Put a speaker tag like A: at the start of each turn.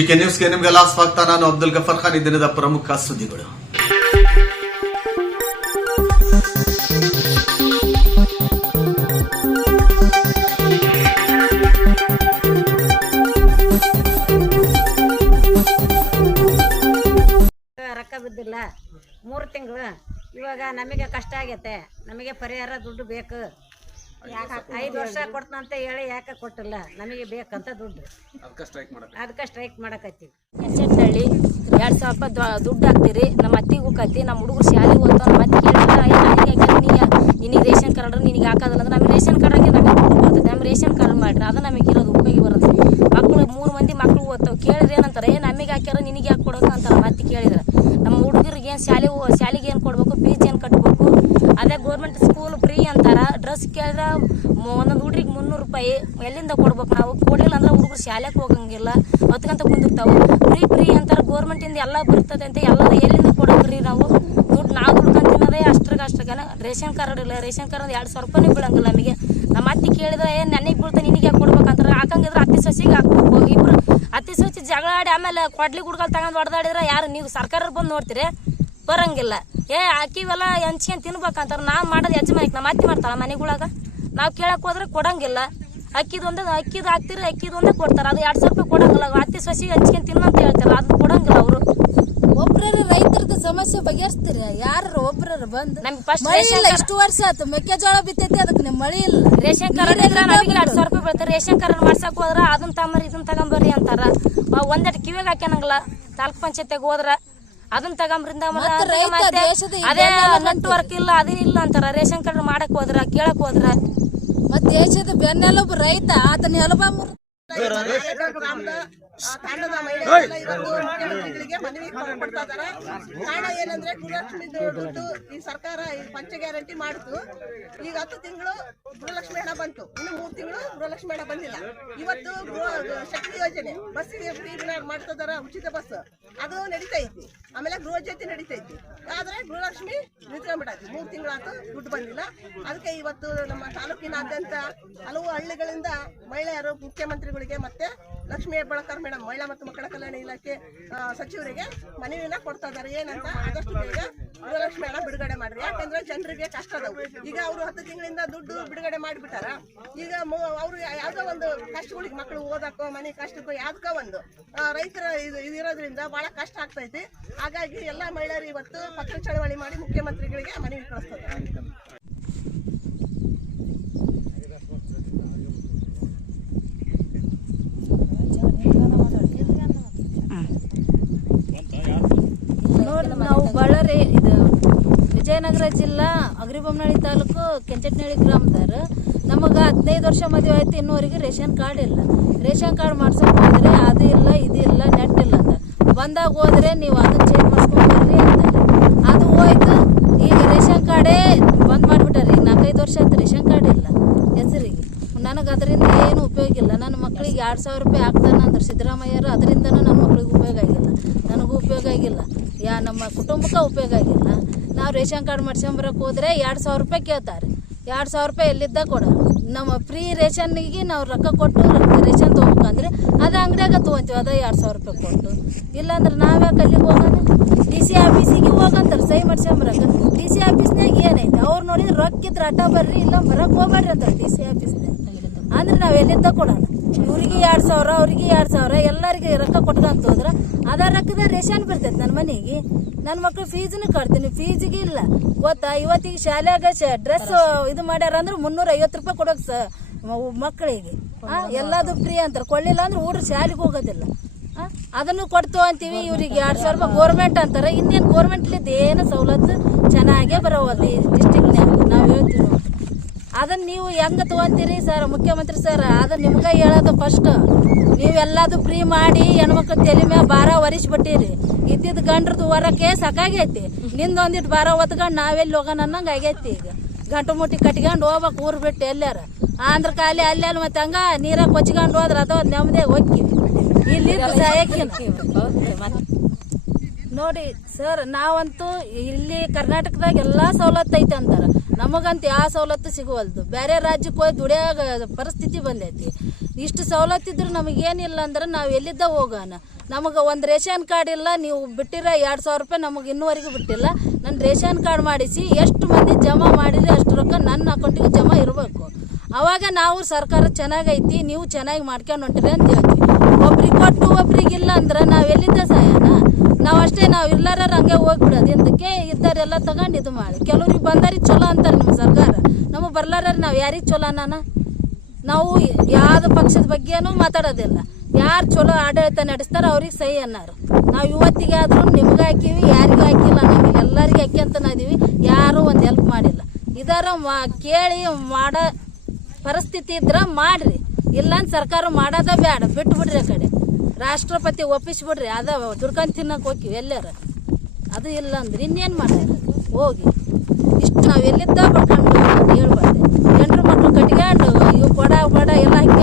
A: GK ನ್ಯೂಸ್ಗೆ ನಿಮಗೆಲ್ಲ ಸ್ವಾಗತ ನಾನು ಅಬ್ದುಲ್ ಗಫರ್ ಖಾನ್ ಈ ದಿನದ ಪ್ರಮುಖ ಸುದ್ದಿಗಳು.
B: ರೊಕ್ಕ ಬಿದ್ದಿಲ್ಲ. ಮೂರು ತಿಂಗಳು. ಇವಾಗ ನಮಗೆ ಕಷ್ಟ ಆಗೈತೆ. ನಮಗೆ ಪರಿಹಾರ ದುಡ್ಡು ಬೇಕು. ಐದು ವರ್ಷ ಕೊಡ್ತಂತ ಹೇಳಿ ಯಾಕೆ ಕೊಟ್ಟಿಲ್ಲ? ನಮಗೆ ಬೇಕಂತ ದುಡ್ಡು. ಅದಕ್ಕೆ ಸ್ಟ್ರೈಕ್ ಮಾಡಕತ್ತೀವಿ.
C: ಎಚ್ಚೆಟ್ಟಳ್ಳಿ ಎರಡು ಸಾವಿರ ರೂಪಾಯಿ ದುಡ್ಡು ಹಾಕ್ತೀರಿ ನಮ್ಮ ಅತ್ತಿಗೆ ಹೋಗತಿ ನಮ್ಮ ಹುಡುಗರು ಶಾಲೆಗೆ ಹೋಗ್ತಾವ ಕೇಳಿದ್ರೆ ಏ ನನಗೆ ಹಾಕ್ಯಾರ ನೀ ನಿನಗೆ ರೇಷನ್ ಕಾರ್ಡ್ ನಿನಗೆ ಹಾಕೋದಿಲ್ಲ ಅಂದ್ರೆ ನಮಗೆ ರೇಷನ್ ಕಾರ್ಡ್ ಹಾಕಿ ನಮಗೆ ದುಡ್ಡು ಬರ್ತದೆ ನಮ್ಮ ರೇಷನ್ ಕಾರ್ಡ್ ಮಾಡ್ರಿ ಅದು ನಮಗೆ ಇರೋದು ಉಪಯೋಗ ಬರುತ್ತೆ. ಮಕ್ಕಳು ಮೂರು ಮಂದಿ ಮಕ್ಕಳು ಓದ್ತಾವೆ. ಕೇಳಿದ್ರೆ ಏನಂತಾರೆ ಏ ನಮಗೆ ಹಾಕ್ಯಾರ ನಿನಗೆ ಯಾಕೆ ಕೊಡೋದು? ಅಂತಾರೆ. ಮತ್ತೆ ಕೇಳಿದ್ರೆ ನಮ್ಮ ಹುಡುಗರಿಗೆ ಏನು ಶಾಲೆ ಶಾಲೆಗೆ ಏನು ಕೊಡಬೇಕು ಫೀಸ್ ಏನು ಕಟ್ಟಬೇಕು ಅದೇ ಗೌರ್ಮೆಂಟ್ ಸ್ಕೂಲ್ ಫ್ರೀ ಅಂತಾರ ಡ್ರೆಸ್ ಕೇಳಿದ್ರೆ ಮ- ಒಂದೊಂದು ಹುಡ್ರಿಗೆ ಮುನ್ನೂರು ರೂಪಾಯಿ ಎಲ್ಲಿಂದ ಕೊಡ್ಬೇಕು? ನಾವು ಕೊಡಲಿಲ್ಲ ಅಂದ್ರೆ ಹುಡುಗರು ಶಾಲೆಗೆ ಹೋಗಂಗಿಲ್ಲ. ಹೊತ್ಕಂತ ಕುಂದಿರ್ತಾವೆ. ಫ್ರೀ ಫ್ರೀ ಅಂತಾರೆ. ಗೌರ್ಮೆಂಟಿಂದ ಎಲ್ಲ ಬರ್ತದೆ ಅಂತ ಎಲ್ಲ ಎಲ್ಲಿಂದ ಕೊಡೋಕ್ರಿ ನಾವು? ದುಡ್ಡು ನಾವು ದುಡ್ಕೊಂಡು ತಿನ್ನೋದೇ ಅಷ್ಟ್ರಾಗ ರೇಷನ್ ಕಾರ್ಡ್ ಇಲ್ಲ. ರೇಷನ್ ಕಾರ್ಡ್ ಎರಡು ಸಾವಿರ ರೂಪಾಯಿ ಬೀಳಂಗಿಲ್ಲ ನಮಗೆ. ನಮ್ಮ ಅತ್ತಿ ಕೇಳಿದ್ರೆ ಏನು ನನಗೆ ಬೀಳ್ತಾ, ನಿನಗೆ ಯಾಕೆ ಕೊಡ್ಬೇಕಂತಾರೆ? ಹಾಕಂಗಿದ್ರೆ ಅತ್ತಿ ಸಸಿಗೆ ಹಾಕ್ಬೇಕು. ಇಬ್ರು ಅತ್ತಿ ಸಸಿ ಜಗಳ ಆಡಿ ಆಮೇಲೆ ಕೊಡ್ಲಿ ಗುಡ್ಗಲ್ ತಗೊಂಡು ಹೊಡೆದಾಡಿದ್ರೆ ಯಾರು? ನೀವು ಸರ್ಕಾರ ಬಂದು ನೋಡ್ತೀರಿ? ಬರಂಗಿಲ್ಲ. ಏ ಹಾಕಿವೆಲ್ಲ ಹೆಂಚ್ಕೊಂಡು ತಿನ್ಬೇಕಂತಾರೆ. ನಾವು ಮಾಡೋದು ಯಜಮಾನಿಗೆ ನಮ್ಮ ಅತ್ತಿ ಮಾಡ್ತಾಳೆ ಮನೆಗಳಾಗ? ನಾವು ಕೇಳಕ್ಕೆ ಹೋದ್ರೆ ಕೊಡಂಗಿಲ್ಲ. ಅಕ್ಕಿದೊಂದ ಅಕ್ಕಿದ್ ಹಾಕ್ತಿರಿ ಅಕ್ಕಿದೊಂದೇ ಕೊಡ್ತಾರ. ಅದು ಎರಡ್ ಸಾವಿರ ರೂಪಾಯಿ ಕೊಡಂಗಿಲ್ಲ. ಹತ್ತಿ ಸಸಿ ಹಂಚ್ಕೊಂಡ್ ತಿನ್ನ ಅಂತ ಹೇಳ್ತಾರ. ಅದು ಕೊಡಂಗಿಲ್ಲ ಅವರು.
D: ಒಬ್ರ ರೈತರದ ಸಮಸ್ಯೆ ಬಗೆಹರಿಸ್ತೀರಿ? ಯಾರು ಒಬ್ರ ಬಂದು
C: ನಮ್ಗೆ ಫಸ್ಟ್
D: ಮಳೆ
C: ರೇಷನ್
D: ಇಲ್ಲ ಇಷ್ಟು ವರ್ಷ ಆಯ್ತು ಮೆಕ್ಕೆಜೋಳ ಬಿತ್ತೈತಿ ಅದಕ್ಕೆ ನಿಮ್ ಮಳೆ ಇಲ್ಲ.
C: ರೇಷನ್ ಕಾರ್ಡ್ ಇದ್ರೆ ನಮಗೆ ಎರಡ್ ಸಾವಿರ ರೂಪಾಯಿ ಬೀಳ್ತಾರೆ ರೇಷನ್ ಕಾರ್ಡ್ ಮಾಡ್ಸಕ್ ಹೋದ್ರ ಅದನ್ನ ತಗೊಂಬರ್ರಿ ಇದನ್ನ ತಗೊಂಬರ್ರಿ ಅಂತಾರ. ಒಂದೆರಡು ಕಿವಿಗೆ ಹಾಕ್ಯಾನಂಗಿಲ್ಲ ತಾಲೂಕ್ ಪಂಚಾಯತಿಗೆ ಹೋದ್ರ ಅದನ್ನ ತಗೊಂಬ್ರಿಂದ
D: ಮತ್ತೆ ರೈತ ದೇಶದ
C: ಅದೇ ನೆಟ್ವರ್ಕ್ ಇಲ್ಲ ಅದೇನಿಲ್ಲ ಅಂತಾರ. ರೇಷನ್ ಕಾರ್ಡ್ ಮಾಡಕ್ ಹೋದ್ರ ಕೇಳಕ್ ಹೋದ್ರ.
D: ಮತ್ ದೇಶದ ಬೆನ್ನೆಲುಬು ರೈತ ಆತನ ಎಲುಬ
E: ತಾಂಡದ ಮಹಿಳೆಯರೆಲ್ಲ ಇವತ್ತು ಮುಖ್ಯಮಂತ್ರಿಗಳಿಗೆ ಮನವಿ ಕೊಡ್ತಾ ಇದಾರೆ ಕಾರಣ ಏನಂದ್ರೆ ಗೃಹಲಕ್ಷ್ಮಿ ದುಡ್ಡು ಈ ಸರ್ಕಾರ ಈ ಪಂಚ ಗ್ಯಾರಂಟಿ ಮಾಡಿತು. ಈಗ ಹತ್ತು ತಿಂಗಳು ಗೃಹಲಕ್ಷ್ಮಿ ಹಣ ಬಂತು. ಇನ್ನು ಮೂರು ತಿಂಗಳು ಗೃಹಲಕ್ಷ್ಮಿ ಹಣ ಬಂದಿಲ್ಲ. ಇವತ್ತು ಗೃಹ ಶಕ್ತಿ ಯೋಜನೆ ಬಸ್ಸಿಗೆ ಫ್ರೀ ಮಾಡ್ತದಾರ ಉಚಿತ ಬಸ್. ಅದು ನಡೀತಾ ಐತಿ. ಆಮೇಲೆ ಗೃಹ ಜ್ಯೋತಿ ಇತ್ತು ಆದ್ರೆ ಗೃಹಲಕ್ಷ್ಮಿ ನಿಂತ್ಕೊಂಡ್ಬಿಟ್ಟೈತಿ ಮೂರು ತಿಂಗಳಾಯ್ತು ದುಡ್ಡು ಬಂದಿಲ್ಲ. ಅದಕ್ಕೆ ಇವತ್ತು ನಮ್ಮ ತಾಲೂಕಿನಾದ್ಯಂತ ಹಲವು ಹಳ್ಳಿಗಳಿಂದ ಮಹಿಳೆಯರು, ಮುಖ್ಯಮಂತ್ರಿಗಳಿಗೆ ಮತ್ತೆ ಲಕ್ಷ್ಮೀ ಹೆಬ್ಬಾಳ್ಕರ್ ಮೇಡಮ್ ಮಹಿಳಾ ಮತ್ತು ಮಕ್ಕಳ ಕಲ್ಯಾಣ ಇಲಾಖೆ ಸಚಿವರಿಗೆ ಮನವಿನ ಕೊಡ್ತಾ ಇದ್ದಾರೆ. ಏನಂತ ಆದಷ್ಟು ಬೇಗ ಗೃಹಲಕ್ಷ್ಮಿ ಹಣ ಬಿಡುಗಡೆ ಮಾಡ್ರಿ ಯಾಕಂದ್ರೆ ಜನರಿಗೆ ಕಷ್ಟ ಅದಾವ. ಈಗ ಅವರು ಹತ್ತು ತಿಂಗಳಿಂದ ದುಡ್ಡು ಬಿಡುಗಡೆ ಮಾಡಿಬಿಟ್ಟಾರ. ಈಗ ಅವರು ಯಾವ್ದೋ ಒಂದು ಕಷ್ಟಗಳಿಗೆ ಮಕ್ಕಳು ಓದಕ್ಕೋ, ಮನೆ ಕಷ್ಟಕ್ಕೋ ಯಾವ್ದಕ್ಕೋ ಒಂದು ರೈತರ ಇದು ಇದಿರೋದ್ರಿಂದ ಬಹಳ ಕಷ್ಟ ಆಗ್ತೈತಿ. ಹಾಗಾಗಿ ಎಲ್ಲಾ ಮಹಿಳೆಯರು ಇವತ್ತು ಪತ್ರ ಚಳವಳಿ ಮಾಡಿ ಮುಖ್ಯಮಂತ್ರಿಗಳಿಗೆ ಮನವಿ ಕಳಿಸ್ತಾರೆ.
D: ಬಳ್ಳಾರಿ ವಿಜಯನಗರ ಜಿಲ್ಲಾ ಅಗ್ರಿಬೊಮ್ಮನಹಳ್ಳಿ ತಾಲೂಕು ಕೆಂಚಟ್ನಹಳ್ಳಿ ಗ್ರಾಮದವರು. ನಮಗೆ ಹದಿನೈದು ವರ್ಷ ಮದುವೆ ಆಯ್ತು, ಇನ್ನೂವರೆಗೆ ರೇಷನ್ ಕಾರ್ಡ್ ಇಲ್ಲ. ರೇಷನ್ ಕಾರ್ಡ್ ಮಾಡ್ಸಕ್ ಹೋದ್ರೆ ಅದು ಇಲ್ಲ, ಇದು ಇಲ್ಲ, ನೆಟ್ ಇಲ್ಲ ಅಂತ. ಬಂದಾಗ ಹೋದ್ರೆ ನೀವು ಅದನ್ನ ಚೇಂಜ್ ಮಾಡ್ಸ್ಕೊಂಡ್ರಿ ಅಂತ. ಅದು ಹೋಯ್ತು, ಈಗ ರೇಷನ್ ಕಾರ್ಡೇ ಬಂದ್ ಮಾಡಿಬಿಟ್ಟಾರೆ. ಈಗ ನಾಲ್ಕೈದು ವರ್ಷ ಆಯ್ತು ರೇಷನ್ ಕಾರ್ಡ್ ಇಲ್ಲ ಹೆಸರಿಗೆ. ನನಗೆ ಅದರಿಂದ ಏನು ಉಪಯೋಗ ಇಲ್ಲ. ನನ್ನ ಮಕ್ಕಳಿಗೆ ಎರಡು ಸಾವಿರ ರೂಪಾಯಿ ಆಗ್ತಾನೆ ಅಂದ್ರೆ ಸಿದ್ದರಾಮಯ್ಯರು, ಅದರಿಂದನೂ ನನ್ನ ಮಕ್ಳಿಗೆ ಉಪಯೋಗ ಆಗಿಲ್ಲ. ನನಗೂ ಉಪಯೋಗ ಆಗಿಲ್ಲ. ಯಾ, ನಮ್ಮ ಕುಟುಂಬಕ್ಕೆ ಉಪಯೋಗ ಆಗಿಲ್ಲ. ನಾವು ರೇಷನ್ ಕಾರ್ಡ್ ಮಾಡ್ಸ್ಕೊಂಬರಕ್ಕೆ ಹೋದ್ರೆ ಎರಡು ಸಾವಿರ ರೂಪಾಯಿ ಕೇಳ್ತಾರೆ. ಎರಡು ಸಾವಿರ ರೂಪಾಯಿ ಎಲ್ಲಿದ್ದ ಕೊಡ? ನಮ್ಮ ಫ್ರೀ ರೇಷನ್ನಿಗೆ ನಾವು ರೊಕ್ಕ ಕೊಟ್ಟು ರೇಷನ್ ತೊಗೋಬೇಕಂದ್ರೆ ಅದು ಅಂಗಡಿಯಾಗ ತೊಗೊಂತೀವಿ, ಅದ ಎರಡು ಸಾವಿರ ರೂಪಾಯಿ ಕೊಟ್ಟು. ಇಲ್ಲಾಂದ್ರೆ ನಾವ್ಯಾಕೆ ಅಲ್ಲಿಗೆ ಹೋಗೋಣ ಡಿ ಸಿ ಆಫೀಸಿಗೆ ಹೋಗಂತಾರೆ, ಸಹಿ ಮಾಡ್ಸ್ಕೊಂಬರಕ್ಕೆ ಡಿ ಸಿ ಆಫೀಸ್ನಾಗ ಏನೈತೆ ಅವ್ರು ನೋಡಿದ್ರೆ ರೊಕ್ಕ ಇದ್ರೆ ಅಡ್ಡ ಬರ್ರಿ ಇಲ್ಲ ಬರಕ್ಕೆ ಹೋಗ್ಬೇಡ್ರಿ ಅಂತಾರೆ ಡಿ ಸಿ ಆಫೀಸ್ನಾಗ ಅಂದ್ರೆ ನಾವು ಎಲ್ಲಿಂದ ಕೊಡೋಣ ಇವ್ರಿಗೆ ಎರಡು ಸಾವಿರ, ಅವ್ರಿಗೆ ಎರಡು ಸಾವಿರ, ಎಲ್ಲರಿಗೆ ರೊಕ್ಕ ಕೊಟ್ಟದಂತ ಹೋದ್ರೆ ಅದ ರೊಕ್ಕದ ರೇಷನ್ ಬರ್ತೈತೆ ನನ್ನ ಮನೆಗೆ. ನನ್ನ ಮಕ್ಳು ಫೀಸ್ನು ಕಟ್ತೀನಿ ಫೀಸಿಗೆ ಇಲ್ಲ. ಗೊತ್ತಾ? ಇವತ್ತಿಗೆ ಶಾಲ್ಯಾಗ ಡ್ರೆಸ್ ಇದು ಮಾಡ್ಯಾರ ಅಂದ್ರೆ ಮುನ್ನೂರ ಐವತ್ತು ರೂಪಾಯಿ ಕೊಡೋಕೆ ಸ ಮಕ್ಕಳಿಗೆ ಎಲ್ಲದು ಫ್ರೀ ಅಂತಾರೆ. ಕೊಡ್ಲಿಲ್ಲ ಅಂದ್ರೆ ಊರು ಶಾಲೆಗೆ ಹೋಗೋದಿಲ್ಲ. ಅದನ್ನು ಕೊಡ್ತು ಅಂತೀವಿ ಇವ್ರಿಗೆ ಎರಡು ಸಾವಿರ ರೂಪಾಯಿ. ಗೋರ್ಮೆಂಟ್ ಅಂತಾರೆ. ಇನ್ನೇನು ಗೋರ್ಮೆಂಟ್ಲಿದ್ದು ಏನು ಸವಲತ್ತು ಚೆನ್ನಾಗೇ ಬರೋವಲ್ಲ ಈ ನೋಡ್ರಿ ಅದನ್ನ ನೀವು ಹೆಂಗ ತಗೊಂತೀರಿ ಸರ್, ಮುಖ್ಯಮಂತ್ರಿ ಸರ್ ಅದನ್ನ ನಿಮ್ಗೆ ಹೇಳೋದು ಫಸ್ಟ್ ನೀವೆಲ್ಲದು ಫ್ರೀ ಮಾಡಿ ಹೆಣ್ಮಕ್ಳು ತಲೆ ಮ್ಯಾಗ ಭಾರ ಹೊರಿಸ್ಬಿಟ್ಟಿರಿ ಇದ್ದಿದ್ ಗಂಡ್ರದ್ದು ಹೊರಕ್ಕೆ ಸಾಕಾಗೈತಿ. ನಿಂದ ಒಂದಿಟ್ ಭಾರ ಹೊತ್ಕೊಂಡು ನಾವೆಲ್ಲಿ ಹೋಗೋಣ ಅನ್ನಂಗೆ ಆಗೈತಿ ಈಗ. ಗಂಟು ಮುಟ್ಟಿ ಕಟ್ಕೊಂಡು ಹೋಗ್ಬೇಕು ಊರ್ ಬಿಟ್ಟು ಎಲ್ಲಾರ. ಆಂಧ್ರ ಕಾಲಿ ಅಲ್ಲಿ ಅಲ್ಲಿ ಮತ್ತೆ ಹಂಗ ನೀರಾಗ ಕೊಚ್ಕೊಂಡು ಹೋದ್ರೆ ಅದು ನೆಮ್ಮದಿ ಹೋಗ್ತೀವಿ. ಇಲ್ಲಿ ನೋಡಿ ಸರ್, ನಾವಂತೂ ಇಲ್ಲಿ ಕರ್ನಾಟಕದಾಗ ಎಲ್ಲಾ ಸವಲತ್ತು ಐತೆ ಅಂತಾರ ನಮಗಂತ ಯಾವ ಸವಲತ್ತು ಸಿಗುವಲ್ದು. ಬೇರೆ ರಾಜ್ಯಕ್ಕೆ ಹೋಗಿ ದುಡಿಯಾಗ ಪರಿಸ್ಥಿತಿ ಬಂದೈತಿ. ಇಷ್ಟು ಸವಲತ್ತಿದ್ರು ನಮಗೇನಿಲ್ಲ ಅಂದ್ರೆ ನಾವು ಎಲ್ಲಿದ್ದ ಹೋಗೋಣ? ನಮಗೆ ಒಂದು ರೇಷನ್ ಕಾರ್ಡ್ ಇಲ್ಲ, ನೀವು ಬಿಟ್ಟಿರ ಎರಡು ಸಾವಿರ ರೂಪಾಯಿ ನಮಗೆ ಇನ್ನೂವರೆಗೂ ಬಿಟ್ಟಿಲ್ಲ. ನನ್ನ ರೇಷನ್ ಕಾರ್ಡ್ ಮಾಡಿಸಿ ಎಷ್ಟು ಮಂದಿ ಜಮಾ ಮಾಡಿದ್ರೆ ಅಷ್ಟು ರೊಕ್ಕ ನನ್ನ ಅಕೌಂಟಿಗೆ ಜಮಾ ಇರಬೇಕು. ಆವಾಗ ನಾವು ಸರ್ಕಾರ ಚೆನ್ನಾಗೈತಿ, ನೀವು ಚೆನ್ನಾಗಿ ಮಾಡ್ಕೊಂಡು ಹೊಂಟ್ರಿ ಅಂತ ಹೇಳ್ತೀವಿ. ಒಬ್ರಿಗೆ ಕೊಟ್ಟು ಒಬ್ರಿಗಿಲ್ಲ ಅಂದ್ರೆ ನಾವು ಎಲ್ಲಿದ್ದ ಸಾಯನ? ನಾವು ಅಷ್ಟೇ, ನಾವು ಇರ್ಲಾರ ಹಂಗೆ ಹೋಗ್ಬಿಡೋದು. ಎಂದಕ್ಕೆ ಇದ್ದಾರೆಲ್ಲ ತಗೊಂಡು ಇದು ಮಾಡಿ. ಕೆಲವ್ರಿಗೆ ಬಂದಾರಿಗೆ ಚಲೋ ಅಂತಾರೆ ನಮ್ಮ ಸರ್ಕಾರ. ನಮಗೆ ಬರ್ಲಾರ ನಾವು ಯಾರಿಗೆ ಚಲೋ ನಾನ ನಾವು ಯಾವ್ದು ಪಕ್ಷದ ಬಗ್ಗೆನೂ ಮಾತಾಡೋದಿಲ್ಲ. ಯಾರು ಚಲೋ ಆಡಳಿತ ನಡೆಸ್ತಾರ ಅವ್ರಿಗೆ ಸಹಿ ಅನ್ನಾರು. ನಾವು ಇವತ್ತಿಗೆ ಆದ್ರೂ ನಿಮ್ಗೆ ಹಾಕಿವಿ, ಯಾರಿಗೂ ಹಾಕಿಲ್ಲ ನಮಗೆ ಎಲ್ಲರಿಗೆ ಹಾಕಿ ಅಂತ ಇದೀವಿ. ಯಾರೂ ಒಂದು ಹೆಲ್ಪ್ ಮಾಡಿಲ್ಲ. ಇದರ ಮಾ, ಕೇಳಿ ಮಾಡೋ, ಪರಿಸ್ಥಿತಿ ಇದ್ರೆ ಮಾಡಿರಿ. ಇಲ್ಲ ಸರ್ಕಾರ ಮಾಡೋದ ಬೇಡ ಬಿಟ್ಟು ಬಿಡ್ರಿ ಆ ಕಡೆ. ರಾಷ್ಟ್ರಪತಿ ಒಪ್ಪಿಸ್ಬಿಡ್ರಿ ಅದ ದುಡ್ಕೊಂಡು ತಿನ್ನಕ್ಕೆ ಹೋಗಿವಿ ಎಲ್ಲಾರ. ಅದು ಇಲ್ಲ ಅಂದ್ರೆ ಇನ್ನೇನು ಮಾಡ್ತಾರೆ? ಹೋಗಿ. ಇಷ್ಟು ನಾವು ಎಲ್ಲಿದ್ದ ಬಡ್ಕೊಂಡು ಹೇಳ್ಬಾರ್ದು. ಹೆಂಡ್ರು ಮಕ್ಕಳು ಕಟ್ಕೊಂಡು ಇವು ಬಡ ಬಡ ಎಲ್ಲ